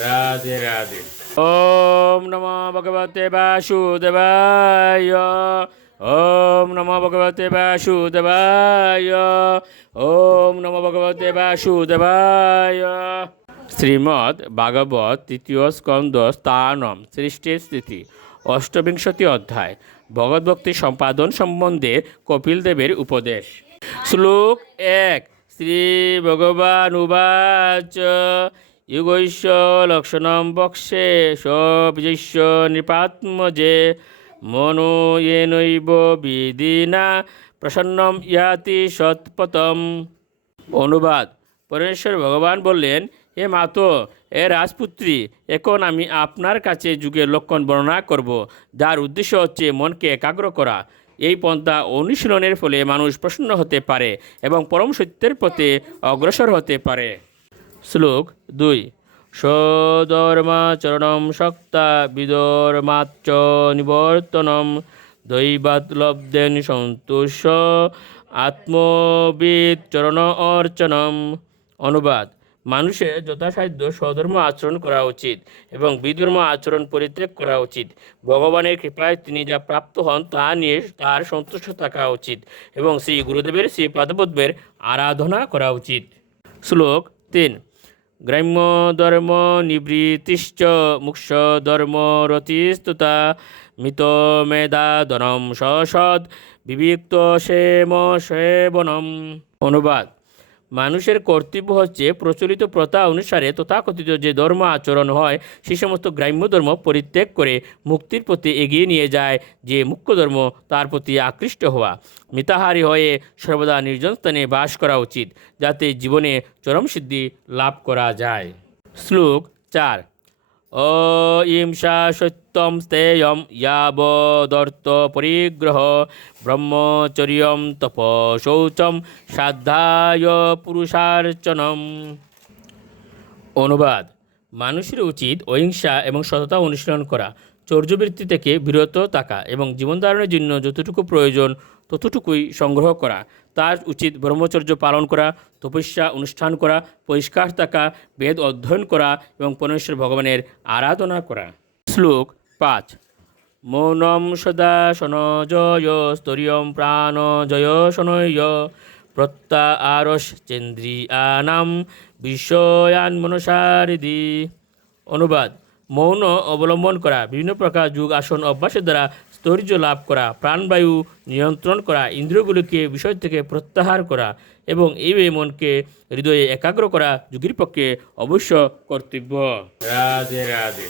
রাধে রাধে। ওম নমো ভগবতে বাসুদেবায়। ওম নমো ভগবতে বাসুদেবায়। ওম নমো ভগবতে বাসুদেবায়। শ্রীমদ্ ভাগবত তৃতীয় স্কন্দ স্থানম সৃষ্টির স্থিতি অষ্টবিংশতি অধ্যায় ভগবদ্ভক্তি সম্পাদন সম্বন্ধে কপিল দেবের উপদেশ। শ্লোক 1। শ্রী ভগবান উবাচ युगैश्य लक्षणं बक्षे सविजयस्य नृपात्मजे मनो येनैव विधिना प्रसन्नम याति সৎপতম। অনুবাদ। পরমেশ্বর ভগবান বললেন, হে মাতো, এ রাজপুত্রী, এখন আমি আপনার কাছে যুগের লক্ষণ বর্ণনা করব, যার উদ্দেশ্য হচ্ছে মনকে একাগ্র করা। এই পন্থা অনুশীলনের ফলে মানুষ প্রসন্ন হতে পারে এবং পরম সত্যের পথে অগ্রসর হতে পারে। শ্লোক 2। স্বধর্মাচরণম শক্তা বিধর্মাচ্চ নিবর্তনম দৈবাৎ লব্ধেন সন্তুষ্ট আত্মবিদ চরণ অর্চনম। অনুবাদ। মানুষের যথাসাধ্য স্বধর্ম আচরণ করা উচিত এবং বিধর্ম আচরণ পরিত্যাগ করা উচিত। ভগবানের কৃপায় তিনি যা প্রাপ্ত হন তা নিয়ে তার সন্তুষ্ট থাকা উচিত এবং শ্রী গুরুদেবের শ্রী পাদপদ্মের আরাধনা করা উচিত। শ্লোক 3। গ্রাম্য ধর্ম নিবৃত্তিশ্চ মুক্ষ ধর্ম রতিস্তুতা মিত মেধা ধনম সসৎ বিবিক্ত সেম সেবনম। অনুবাদ। মানুষের কর্তব্য হচ্ছে প্রচলিত প্রথা অনুসারে তথাকথিত যে ধর্ম আচরণ হয় সেই সমস্ত গ্রাম্য ধর্ম পরিত্যাগ করে মুক্তির পথে এগিয়ে নিয়ে যায় যে মুখ্য ধর্ম তার প্রতি আকৃষ্ট হওয়া। মিতাহারী হয়ে সর্বদা নির্জন স্থানে বাস করা উচিত যাতে জীবনে চরম সিদ্ধি লাভ করা যায়। শ্লোক 4। অহিংসা সত্যম স্থেয়ম ইয়াবদর্থ পরিগ্রহ ব্রহ্মচর্যম তপ শৌচম সাধ্যায় পুরুষার্চনম। অনুবাদ। মানুষের উচিত অহিংসা এবং সততা অনুশীলন করা, চৌর্যবৃত্তি থেকে বিরত থাকা এবং জীবনধারণের জন্য যতটুকু প্রয়োজন ততটুকুই সংগ্রহ করা। তার উচিত ব্রহ্মচর্য পালন করা, তপস্যা অনুষ্ঠান করা, পরিষ্কার থাকা, বেদ অধ্যয়ন করা এবং পরমেশ্বর ভগবানের আরাধনা করা। শ্লোক 5। মৌনম সদা সনজয় স্তরিয়ম প্রাণ জয় শনয় প্রত্যারস চেন্দ্রিয়ানাম বিষয়ান মনসারিদি। অনুবাদ। মৌন অবলম্বন করা, বিভিন্ন প্রকার যোগ আসন অভ্যাসের দ্বারা স্থৈর্য লাভ করা, প্রাণবায়ু নিয়ন্ত্রণ করা, ইন্দ্রিয়গুলিকে বিষয় থেকে প্রত্যাহার করা এবং এইভাবে মনকে হৃদয়ে একাগ্র করা যোগীর পক্ষে অবশ্য কর্তব্য। রাধে রাধে।